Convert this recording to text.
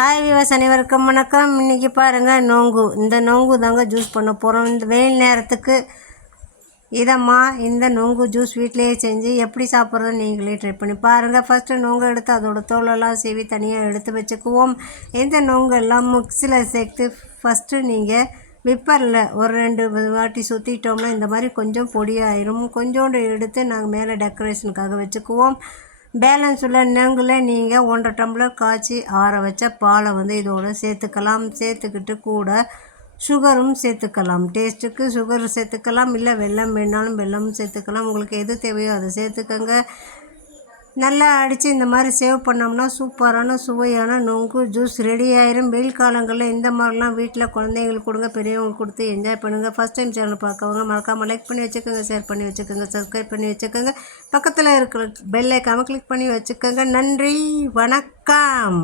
Hi விவாஸ் அனைவருக்கும் வணக்கம். இன்றைக்கி பாருங்கள் நொங்கு. இந்த நொங்கு தாங்க ஜூஸ் பண்ண போகிறோம். இந்த வெயில் நேரத்துக்கு இந்த நொங்கு ஜூஸ் வீட்டிலேயே செஞ்சு எப்படி சாப்பிட்றதுன்னு நீங்களே ட்ரை பண்ணி பாருங்கள். ஃபஸ்ட்டு நொங்கு எடுத்து அதோட தோலெல்லாம் சீவி தனியாக எடுத்து வச்சுக்குவோம். இந்த நொங்கெல்லாம் மிக்ஸியில் சேர்த்து ஃபஸ்ட்டு நீங்கள் விப்பரில் ஒரு 2 வாட்டி சுற்றிட்டோம்னா இந்த மாதிரி கொஞ்சம் பொடியாயிரும். கொஞ்சோண்டு எடுத்து நாங்கள் மேலே டெக்கரேஷனுக்காக வச்சுக்குவோம். பேலன்ஸ் உள்ள நொங்கில் நீங்கள் 1.5 டம்ளர் காய்ச்சி ஆற வச்ச பாலை இதோடு சேர்த்துக்கலாம். சேர்த்துக்கிட்டு கூட சுகரும் சேர்த்துக்கலாம். டேஸ்ட்டுக்கு சுகர் சேர்த்துக்கலாம், இல்லை வெல்லம் வேணாலும் வெல்லமும் சேர்த்துக்கலாம். உங்களுக்கு எது தேவையோ அதை சேர்த்துக்கோங்க. நல்லா அடித்து இந்த மாதிரி சேவ் பண்ணோம்னா சூப்பரான சுவையான நொங்கு ஜூஸ் ரெடி ஆயிரும். வெயில் காலங்களில் இந்த மாதிரிலாம் வீட்டில் குழந்தைங்களுக்கு கொடுங்க, பெரியவங்களுக்கு கொடுத்து என்ஜாய் பண்ணுங்கள். ஃபஸ்ட் டைம் சேனல் பார்க்கவங்க மறக்காமல் லைக் பண்ணி வச்சுக்கோங்க, ஷேர் பண்ணி வச்சுக்கோங்க, சப்ஸ்கிரைப் பண்ணி வச்சுக்கோங்க. பக்கத்தில் இருக்கிற பெல் ஐக்கானை கிளிக் பண்ணி வச்சுக்கோங்க. நன்றி, வணக்கம்.